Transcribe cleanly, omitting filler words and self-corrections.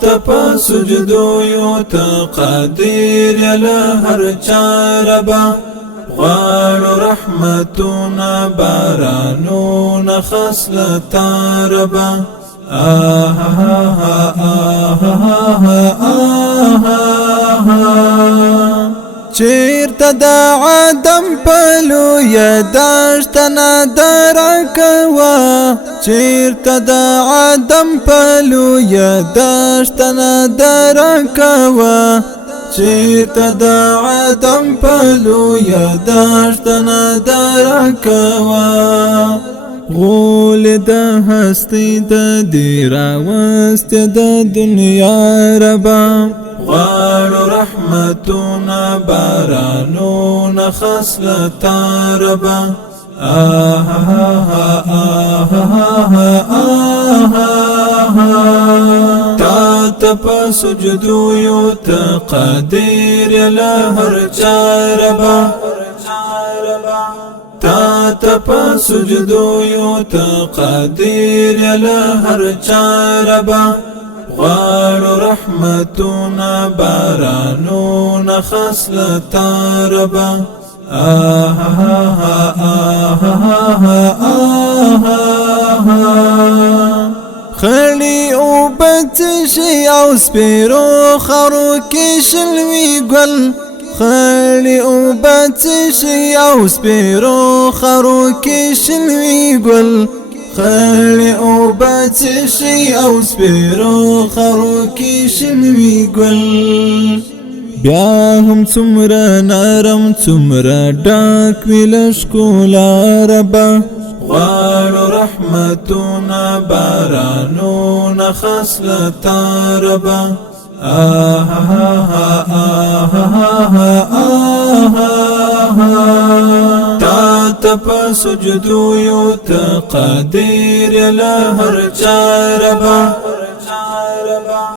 تپ سجدو یو تقدیر له هر چاربا غواړو رحمتونه بارانونه خصلتا ربا چیرته د عدم پلو یا دشت ندرکوا چیرته د عدم پلو یا دشت ندرکوا چیرته د عدم پلو یا دشت ندرکوا غول د هستی د دی راوست د دنیا ربا غواړو رحمتونه بارانونه خصلتا ربا تا تپ سجدو یو تقدیر له هر چاربا تا تپ سجدو یو تقدیر له هر چاربا غواړو رحمتونه بارانونه خصلتا ربا خړی او بچشي او سپیرو خرو کې شلوي ګل خړی او بچشي او سپیرو خرو کې شلوي ګل خړی او بچشي او سپیرو خرو کې شلوي ګل بیا هم څومره نرم څومره ډاک وی له ښکلا ربا غواړو رحمتونه بارانونه خصلتا ربا تا تپ سجدو یو تقدیر له هر چاربا